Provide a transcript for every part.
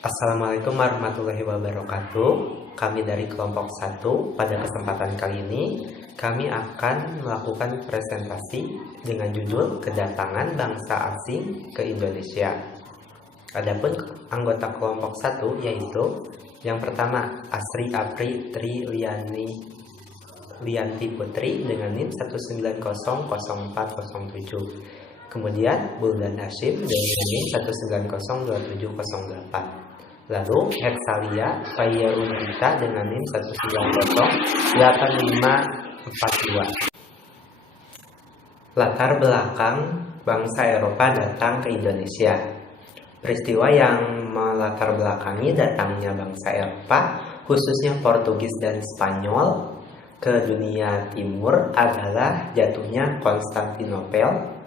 Assalamualaikum warahmatullahi wabarakatuh. Kami dari kelompok 1, pada kesempatan kali ini kami akan melakukan presentasi dengan judul Kedatangan Bangsa Asing ke Indonesia. Adapun anggota kelompok 1 yaitu yang pertama Asri Apri Lianti Putri dengan NIM 1900407. Kemudian Buldan Hashim dengan NIM 1902708. Lalu Heksalia Fayarunita dengan NIM 1908542. Latar belakang bangsa Eropa datang ke Indonesia. Peristiwa yang melatar belakangi datangnya bangsa Eropa, khususnya Portugis dan Spanyol, ke dunia timur adalah jatuhnya Konstantinopel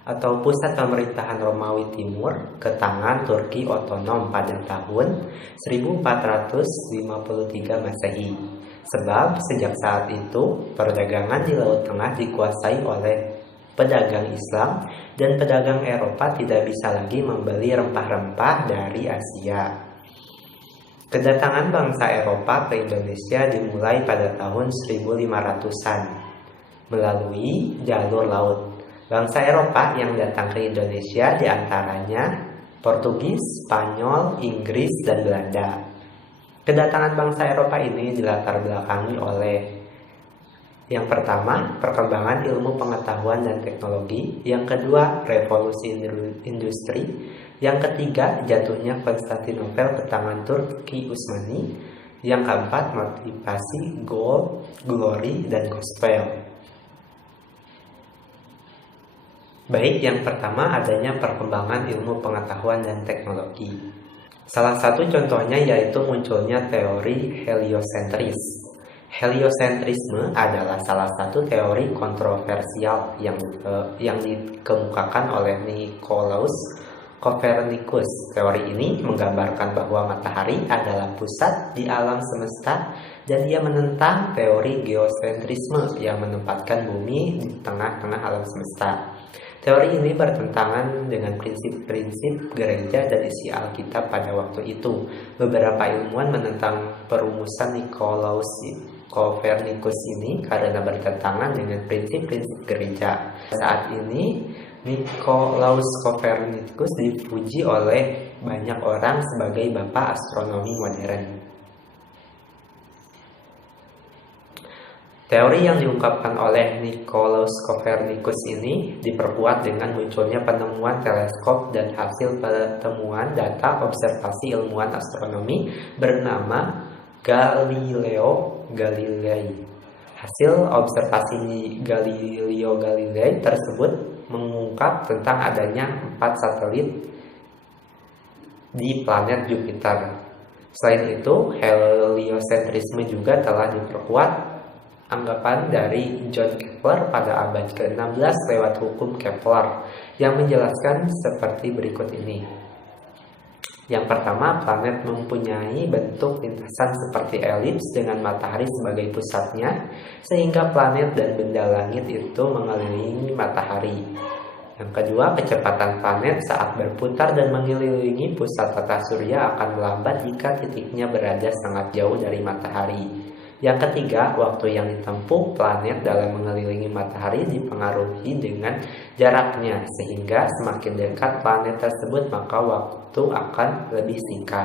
atau pusat pemerintahan Romawi Timur ke tangan Turki otonom pada tahun 1453 Masehi. Sebab sejak saat itu perdagangan di Laut Tengah dikuasai oleh pedagang Islam dan pedagang Eropa tidak bisa lagi membeli rempah-rempah dari Asia. Kedatangan bangsa Eropa ke Indonesia dimulai pada tahun 1500-an melalui jalur laut. Bangsa Eropa yang datang ke Indonesia diantaranya Portugis, Spanyol, Inggris, dan Belanda. Kedatangan bangsa Eropa ini dilatar belakangi oleh yang pertama, perkembangan ilmu pengetahuan dan teknologi. Yang kedua, revolusi industri. Yang ketiga, jatuhnya Konstantinopel ke tangan Turki Utsmani. Yang keempat, motivasi, gold, glory, dan gospel. Baik, yang pertama adanya perkembangan ilmu pengetahuan dan teknologi. Salah satu contohnya yaitu munculnya teori heliosentris. Heliosentrisme adalah salah satu teori kontroversial yang dikemukakan oleh Nicolaus Copernicus. Teori ini menggambarkan bahwa matahari adalah pusat di alam semesta dan ia menentang teori geosentrisme yang menempatkan bumi di tengah-tengah alam semesta. Teori ini bertentangan dengan prinsip-prinsip gereja dan isi Alkitab pada waktu itu. Beberapa ilmuwan menentang perumusan Nicolaus Copernicus ini karena bertentangan dengan prinsip-prinsip gereja. Saat ini Nicolaus Copernicus dipuji oleh banyak orang sebagai bapak astronomi modern. Teori yang diungkapkan oleh Nicolaus Copernicus ini diperkuat dengan munculnya penemuan teleskop dan hasil pertemuan data observasi ilmuwan astronomi bernama Galileo Galilei. Hasil observasi Galileo Galilei tersebut mengungkap tentang adanya 4 satelit di planet Jupiter. Selain itu, heliosentrisme juga telah diperkuat anggapan dari John Kepler pada abad ke-16 lewat hukum Kepler yang menjelaskan seperti berikut ini. Yang pertama, planet mempunyai bentuk lintasan seperti elips dengan matahari sebagai pusatnya, sehingga planet dan benda langit itu mengelilingi matahari. Yang kedua, kecepatan planet saat berputar dan mengelilingi pusat tata surya akan melambat jika titiknya berada sangat jauh dari matahari. Yang ketiga, waktu yang ditempuh planet dalam mengelilingi matahari dipengaruhi dengan jaraknya, sehingga semakin dekat planet tersebut maka waktu akan lebih singkat.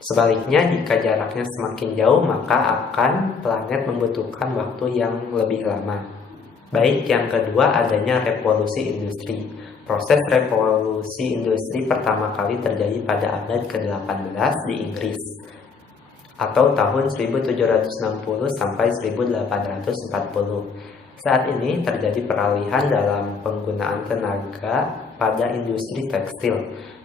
Sebaliknya, jika jaraknya semakin jauh maka akan planet membutuhkan waktu yang lebih lama. Baik, yang kedua adanya revolusi industri. Proses revolusi industri pertama kali terjadi pada abad ke-18 di Inggris, atau tahun 1760 sampai 1840. Saat ini terjadi peralihan dalam penggunaan tenaga pada industri tekstil.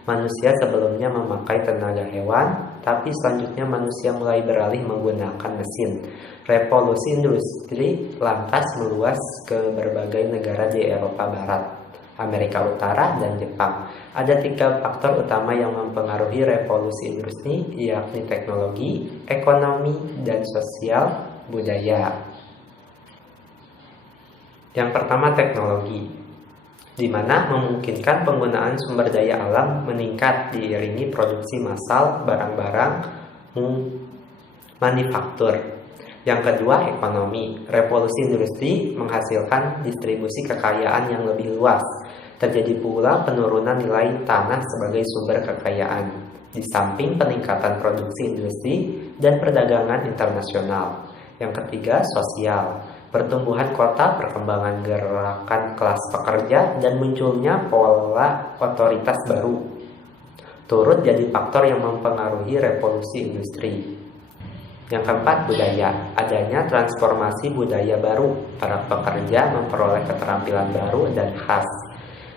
Manusia sebelumnya memakai tenaga hewan, tapi selanjutnya manusia mulai beralih menggunakan mesin. Revolusi industri lantas meluas ke berbagai negara di Eropa Barat, Amerika Utara, dan Jepang. Ada 3 faktor utama yang mempengaruhi revolusi industri, yakni teknologi, ekonomi, dan sosial budaya. Yang pertama, teknologi. di mana memungkinkan penggunaan sumber daya alam meningkat diiringi produksi massal barang-barang manufaktur. Yang kedua, ekonomi. Revolusi industri menghasilkan distribusi kekayaan yang lebih luas. Terjadi pula penurunan nilai tanah sebagai sumber kekayaan, di samping peningkatan produksi industri dan perdagangan internasional. Yang ketiga, sosial. Pertumbuhan kota, perkembangan gerakan kelas pekerja, dan munculnya pola otoritas baru turut jadi faktor yang mempengaruhi revolusi industri. Yang keempat, budaya. Adanya transformasi budaya baru. Para pekerja memperoleh keterampilan baru dan khas,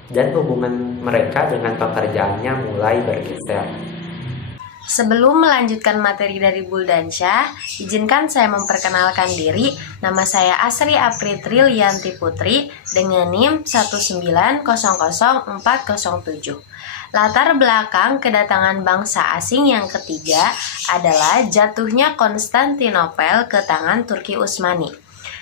dan hubungan mereka dengan pekerjaannya mulai bergeser. Sebelum melanjutkan materi dari Buldansyah, izinkan saya memperkenalkan diri. Nama saya Asri Apritri Lianti Putri dengan NIM 1900407. Latar belakang kedatangan bangsa asing yang ketiga adalah jatuhnya Konstantinopel ke tangan Turki Utsmani.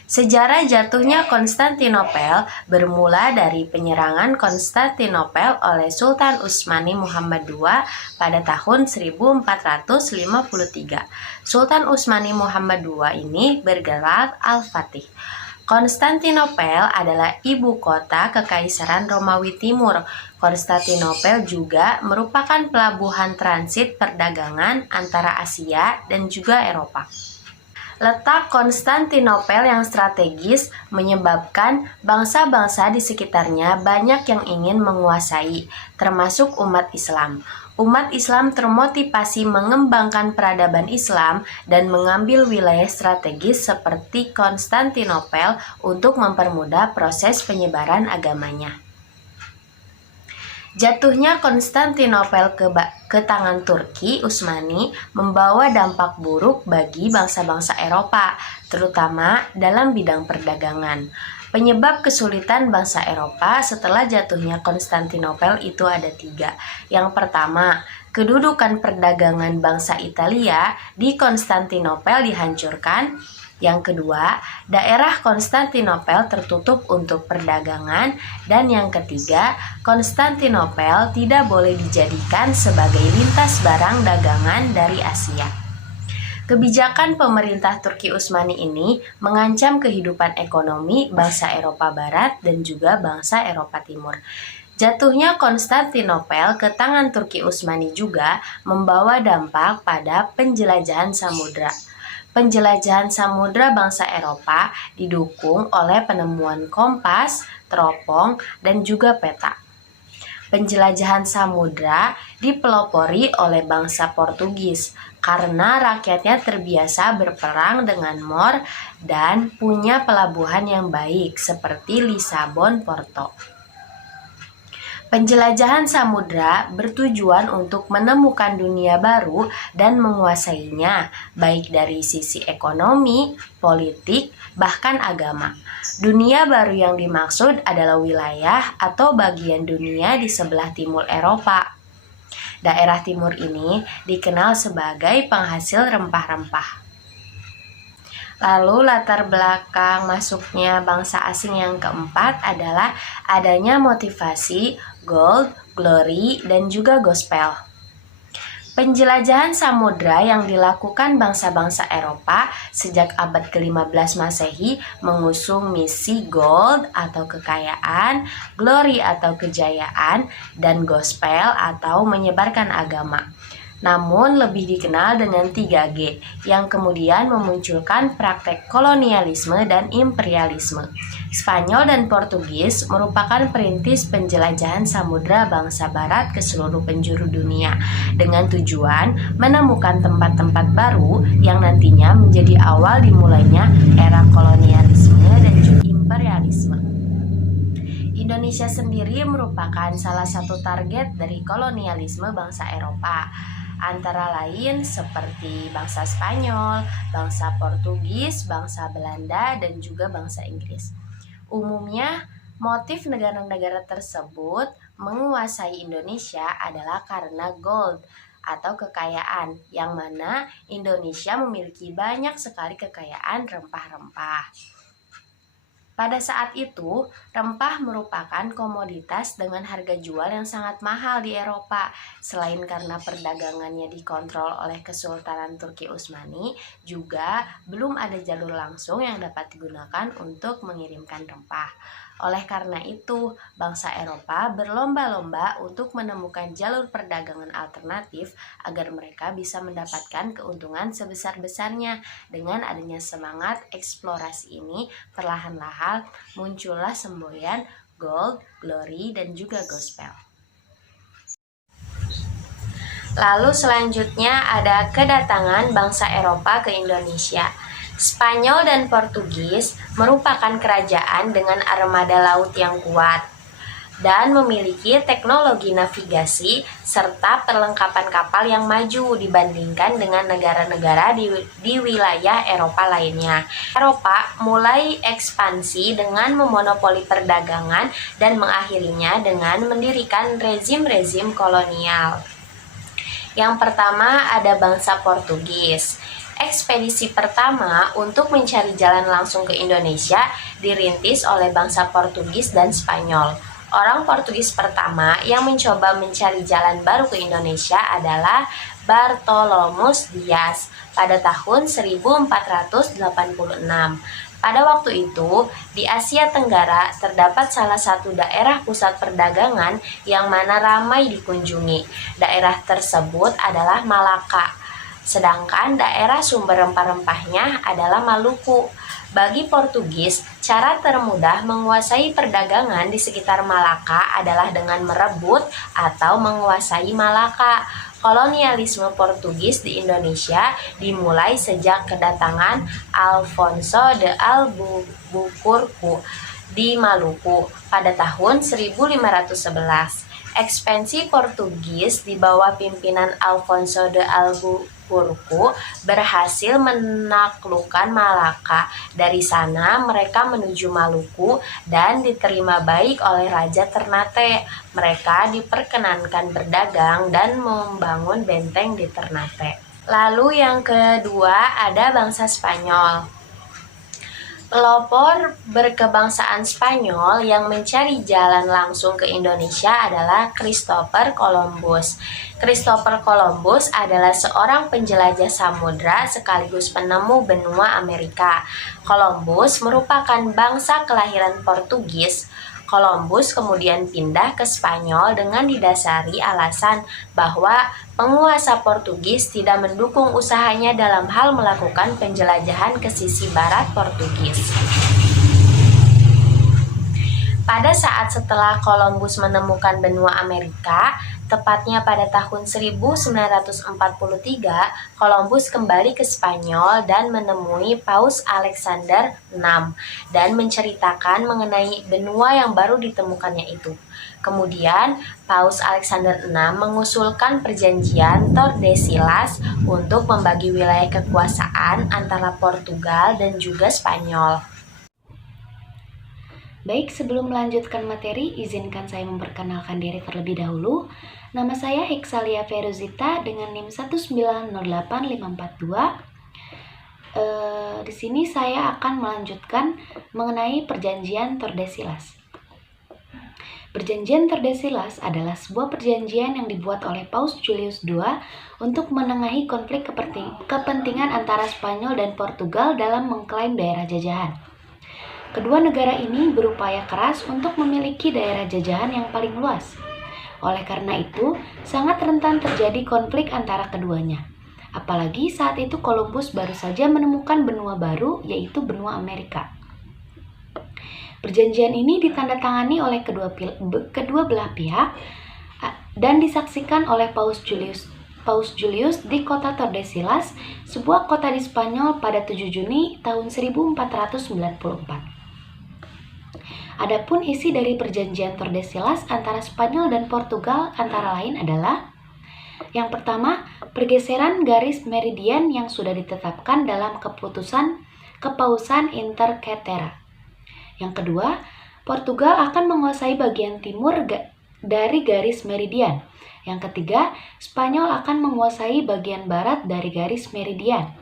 Sejarah jatuhnya Konstantinopel bermula dari penyerangan Konstantinopel oleh Sultan Utsmani Muhammad II pada tahun 1453. Sultan Utsmani Muhammad II ini bergelar Al-Fatih. Konstantinopel adalah ibu kota Kekaisaran Romawi Timur. Konstantinopel juga merupakan pelabuhan transit perdagangan antara Asia dan juga Eropa. Letak Konstantinopel yang strategis menyebabkan bangsa-bangsa di sekitarnya banyak yang ingin menguasai, termasuk umat Islam. Umat Islam termotivasi mengembangkan peradaban Islam dan mengambil wilayah strategis seperti Konstantinopel untuk mempermudah proses penyebaran agamanya. Jatuhnya Konstantinopel ke tangan Turki Utsmani membawa dampak buruk bagi bangsa-bangsa Eropa, terutama dalam bidang perdagangan. Penyebab kesulitan bangsa Eropa setelah jatuhnya Konstantinopel itu ada 3. Yang pertama, kedudukan perdagangan bangsa Italia di Konstantinopel dihancurkan. Yang kedua, daerah Konstantinopel tertutup untuk perdagangan. Dan yang ketiga, Konstantinopel tidak boleh dijadikan sebagai lintas barang dagangan dari Asia. Kebijakan pemerintah Turki Utsmani ini mengancam kehidupan ekonomi bangsa Eropa Barat dan juga bangsa Eropa Timur. Jatuhnya Konstantinopel ke tangan Turki Utsmani juga membawa dampak pada penjelajahan samudra. Penjelajahan samudra bangsa Eropa didukung oleh penemuan kompas, teropong, dan juga peta. Penjelajahan samudra dipelopori oleh bangsa Portugis karena rakyatnya terbiasa berperang dengan Moor dan punya pelabuhan yang baik seperti Lisabon, Porto. Penjelajahan samudra bertujuan untuk menemukan dunia baru dan menguasainya, baik dari sisi ekonomi, politik, bahkan agama. Dunia baru yang dimaksud adalah wilayah atau bagian dunia di sebelah timur Eropa. Daerah timur ini dikenal sebagai penghasil rempah-rempah. Lalu latar belakang masuknya bangsa asing yang keempat adalah adanya motivasi, gold, glory, dan juga gospel. Penjelajahan samudra yang dilakukan bangsa-bangsa Eropa sejak abad ke-15 Masehi mengusung misi gold atau kekayaan, glory atau kejayaan, dan gospel atau menyebarkan agama. Namun lebih dikenal dengan 3G yang kemudian memunculkan praktek kolonialisme dan imperialisme. Spanyol dan Portugis merupakan perintis penjelajahan samudra bangsa barat ke seluruh penjuru dunia dengan tujuan menemukan tempat-tempat baru yang nantinya menjadi awal dimulainya era kolonialisme dan juga imperialisme. Indonesia sendiri merupakan salah satu target dari kolonialisme bangsa Eropa, antara lain seperti bangsa Spanyol, bangsa Portugis, bangsa Belanda, dan juga bangsa Inggris. Umumnya, motif negara-negara tersebut menguasai Indonesia adalah karena gold atau kekayaan, yang mana Indonesia memiliki banyak sekali kekayaan rempah-rempah. Pada saat itu, rempah merupakan komoditas dengan harga jual yang sangat mahal di Eropa. Selain karena perdagangannya dikontrol oleh Kesultanan Turki Utsmani, juga belum ada jalur langsung yang dapat digunakan untuk mengirimkan rempah. Oleh karena itu, bangsa Eropa berlomba-lomba untuk menemukan jalur perdagangan alternatif agar mereka bisa mendapatkan keuntungan sebesar-besarnya. Dengan adanya semangat eksplorasi ini, perlahan-lahan muncullah semboyan gold, glory, dan juga gospel. Lalu selanjutnya ada kedatangan bangsa Eropa ke Indonesia. Spanyol dan Portugis merupakan kerajaan dengan armada laut yang kuat dan memiliki teknologi navigasi serta perlengkapan kapal yang maju dibandingkan dengan negara-negara di wilayah Eropa lainnya. Eropa mulai ekspansi dengan memonopoli perdagangan dan mengakhirinya dengan mendirikan rezim-rezim kolonial. Yang pertama ada bangsa Portugis. Ekspedisi pertama untuk mencari jalan langsung ke Indonesia dirintis oleh bangsa Portugis dan Spanyol. Orang Portugis pertama yang mencoba mencari jalan baru ke Indonesia adalah Bartolomeus Dias pada tahun 1486. Pada waktu itu, di Asia Tenggara terdapat salah satu daerah pusat perdagangan yang mana ramai dikunjungi. Daerah tersebut adalah Malaka. Sedangkan daerah sumber rempah-rempahnya adalah Maluku. Bagi Portugis, cara termudah menguasai perdagangan di sekitar Malaka adalah dengan merebut atau menguasai Malaka. Kolonialisme Portugis di Indonesia dimulai sejak kedatangan Alfonso de Albuquerque di Maluku pada tahun 1511. Ekspansi Portugis di bawah pimpinan Alfonso de Albuquerque berhasil menaklukkan Malaka. Dari sana mereka menuju Maluku dan diterima baik oleh Raja Ternate. Mereka diperkenankan berdagang dan membangun benteng di Ternate. Lalu yang kedua ada bangsa Spanyol. Pelopor berkebangsaan Spanyol yang mencari jalan langsung ke Indonesia adalah Christopher Columbus. Christopher Columbus adalah seorang penjelajah samudra sekaligus penemu benua Amerika. Columbus merupakan bangsa kelahiran Portugis. Columbus kemudian pindah ke Spanyol dengan didasari alasan bahwa penguasa Portugis tidak mendukung usahanya dalam hal melakukan penjelajahan ke sisi barat Portugis. Pada saat setelah Columbus menemukan benua Amerika, tepatnya pada tahun 1943, Columbus kembali ke Spanyol dan menemui Paus Alexander VI dan menceritakan mengenai benua yang baru ditemukannya itu. Kemudian, Paus Alexander VI mengusulkan perjanjian Tordesillas untuk membagi wilayah kekuasaan antara Portugal dan juga Spanyol. Baik, sebelum melanjutkan materi, izinkan saya memperkenalkan diri terlebih dahulu. Nama saya Heksalia Feruzita dengan NIM 1908542. Di sini saya akan melanjutkan mengenai perjanjian Tordesillas. Perjanjian Tordesillas adalah sebuah perjanjian yang dibuat oleh Paus Julius II untuk menengahi konflik kepentingan antara Spanyol dan Portugal dalam mengklaim daerah jajahan. Kedua negara ini berupaya keras untuk memiliki daerah jajahan yang paling luas. Oleh karena itu, sangat rentan terjadi konflik antara keduanya. Apalagi saat itu Columbus baru saja menemukan benua baru, yaitu benua Amerika. Perjanjian ini ditandatangani oleh kedua belah pihak dan disaksikan oleh Paus Julius di kota Tordesillas, sebuah kota di Spanyol pada 7 Juni tahun 1494. Adapun isi dari perjanjian Tordesillas antara Spanyol dan Portugal antara lain adalah: yang pertama, pergeseran garis meridian yang sudah ditetapkan dalam keputusan Kepausan Intercetera. Yang kedua, Portugal akan menguasai bagian timur dari garis meridian. Yang ketiga, Spanyol akan menguasai bagian barat dari garis meridian.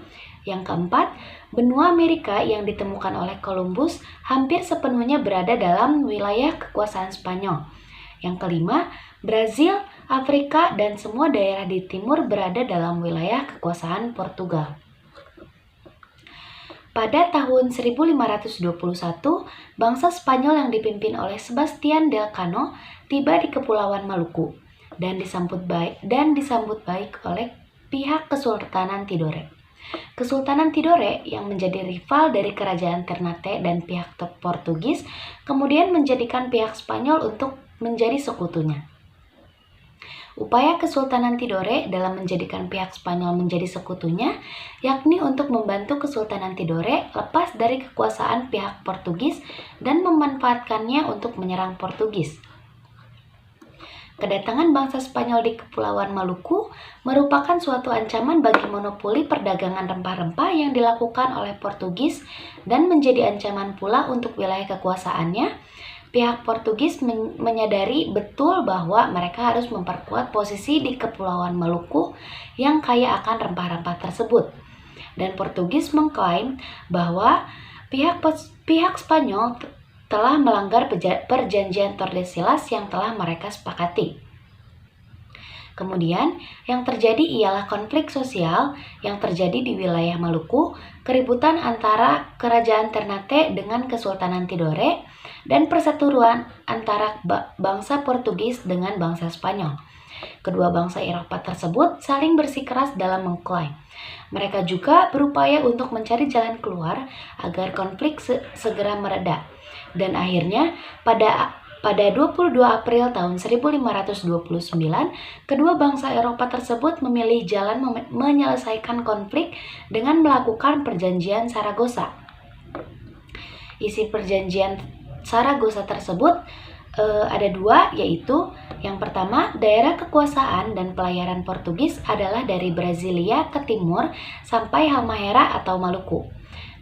Yang keempat, benua Amerika yang ditemukan oleh Columbus hampir sepenuhnya berada dalam wilayah kekuasaan Spanyol. Yang kelima, Brazil, Afrika, dan semua daerah di timur berada dalam wilayah kekuasaan Portugal. Pada tahun 1521, bangsa Spanyol yang dipimpin oleh Sebastian del Cano tiba di Kepulauan Maluku dan disambut baik oleh pihak Kesultanan Tidore. Kesultanan Tidore yang menjadi rival dari kerajaan Ternate dan pihak Portugis kemudian menjadikan pihak Spanyol untuk menjadi sekutunya. Upaya Kesultanan Tidore dalam menjadikan pihak Spanyol menjadi sekutunya yakni untuk membantu Kesultanan Tidore lepas dari kekuasaan pihak Portugis dan memanfaatkannya untuk menyerang Portugis. Kedatangan bangsa Spanyol di Kepulauan Maluku merupakan suatu ancaman bagi monopoli perdagangan rempah-rempah yang dilakukan oleh Portugis dan menjadi ancaman pula untuk wilayah kekuasaannya. Pihak Portugis menyadari betul bahwa mereka harus memperkuat posisi di Kepulauan Maluku yang kaya akan rempah-rempah tersebut. Dan Portugis mengklaim bahwa pihak Spanyol telah melanggar perjanjian Tordesillas yang telah mereka sepakati. Kemudian, yang terjadi ialah konflik sosial yang terjadi di wilayah Maluku, keributan antara kerajaan Ternate dengan Kesultanan Tidore, dan perseteruan antara bangsa Portugis dengan bangsa Spanyol. Kedua bangsa Eropa tersebut saling bersikeras dalam mengklaim. Mereka juga berupaya untuk mencari jalan keluar agar konflik segera mereda. Dan akhirnya pada 22 April tahun 1529, kedua bangsa Eropa tersebut memilih jalan menyelesaikan konflik dengan melakukan perjanjian Saragossa. Isi perjanjian Saragossa tersebut ada dua, yaitu yang pertama, daerah kekuasaan dan pelayaran Portugis adalah dari Brasilia ke timur sampai Halmahera atau Maluku.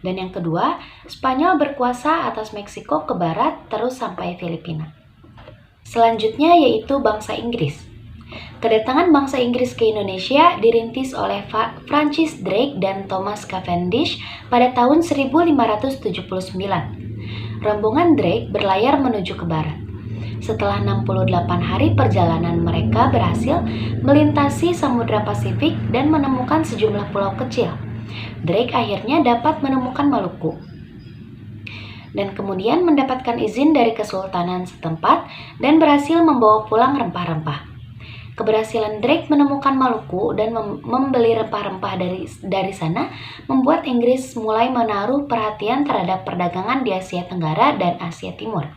Dan yang kedua, Spanyol berkuasa atas Meksiko ke barat terus sampai Filipina. Selanjutnya yaitu bangsa Inggris. Kedatangan bangsa Inggris ke Indonesia dirintis oleh Francis Drake dan Thomas Cavendish pada tahun 1579. Rombongan Drake berlayar menuju ke barat. Setelah 68 hari perjalanan, mereka berhasil melintasi Samudra Pasifik dan menemukan sejumlah pulau kecil. Drake akhirnya dapat menemukan Maluku dan kemudian mendapatkan izin dari kesultanan setempat dan berhasil membawa pulang rempah-rempah. Keberhasilan Drake menemukan Maluku dan membeli rempah-rempah dari sana membuat Inggris mulai menaruh perhatian terhadap perdagangan di Asia Tenggara dan Asia Timur.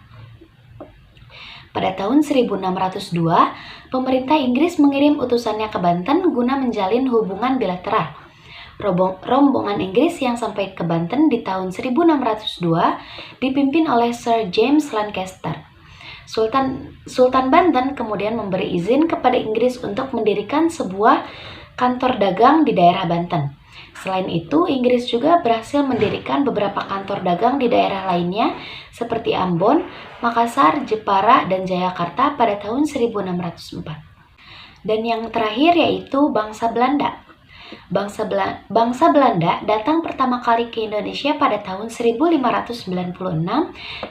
Pada tahun 1602, pemerintah Inggris mengirim utusannya ke Banten guna menjalin hubungan bilateral. Rombongan Inggris yang sampai ke Banten di tahun 1602 dipimpin oleh Sir James Lancaster. Sultan Banten kemudian memberi izin kepada Inggris untuk mendirikan sebuah kantor dagang di daerah Banten. Selain itu, Inggris juga berhasil mendirikan beberapa kantor dagang di daerah lainnya seperti Ambon, Makassar, Jepara, dan Jayakarta pada tahun 1604. Dan yang terakhir yaitu bangsa Belanda. Bangsa Belanda datang pertama kali ke Indonesia pada tahun 1596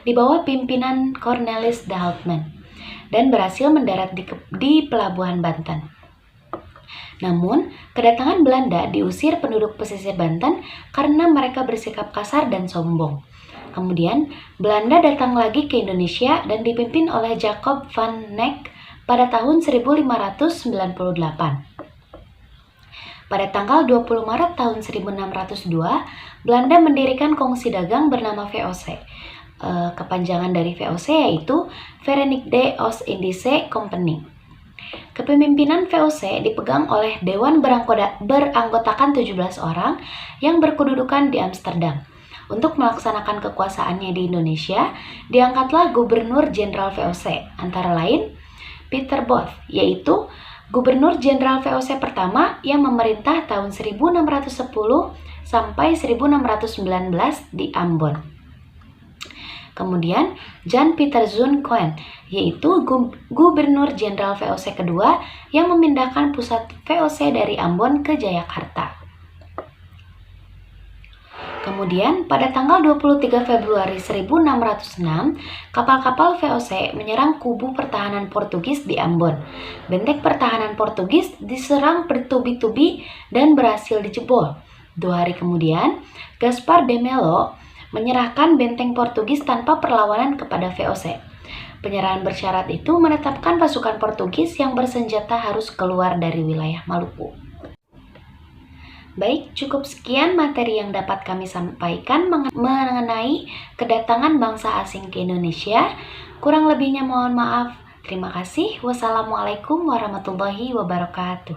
di bawah pimpinan Cornelis de Houtman dan berhasil mendarat di pelabuhan Banten. Namun, kedatangan Belanda diusir penduduk pesisir Banten karena mereka bersikap kasar dan sombong. Kemudian, Belanda datang lagi ke Indonesia dan dipimpin oleh Jacob van Neck pada tahun 1598. Pada tanggal 20 Maret tahun 1602, Belanda mendirikan kongsi dagang bernama VOC. Kepanjangan dari VOC yaitu Verenigde Oost-Indische Compagnie. Kepemimpinan VOC dipegang oleh Dewan beranggotakan 17 orang yang berkedudukan di Amsterdam. Untuk melaksanakan kekuasaannya di Indonesia, diangkatlah Gubernur Jenderal VOC, antara lain Peter Booth, yaitu Gubernur Jenderal VOC pertama yang memerintah tahun 1610 sampai 1619 di Ambon. Kemudian Jan Pieter Zoon Koen, yaitu Gubernur Jenderal VOC kedua yang memindahkan pusat VOC dari Ambon ke Jayakarta. Kemudian pada tanggal 23 Februari 1606, kapal-kapal VOC menyerang kubu pertahanan Portugis di Ambon. Benteng pertahanan Portugis diserang bertubi-tubi dan berhasil dijebol. 2 hari kemudian, Gaspar de Mello menyerahkan benteng Portugis tanpa perlawanan kepada VOC. Penyerahan bersyarat itu menetapkan pasukan Portugis yang bersenjata harus keluar dari wilayah Maluku. Baik, cukup sekian materi yang dapat kami sampaikan mengenai kedatangan bangsa asing ke Indonesia. Kurang lebihnya mohon maaf. Terima kasih. Wassalamualaikum warahmatullahi wabarakatuh.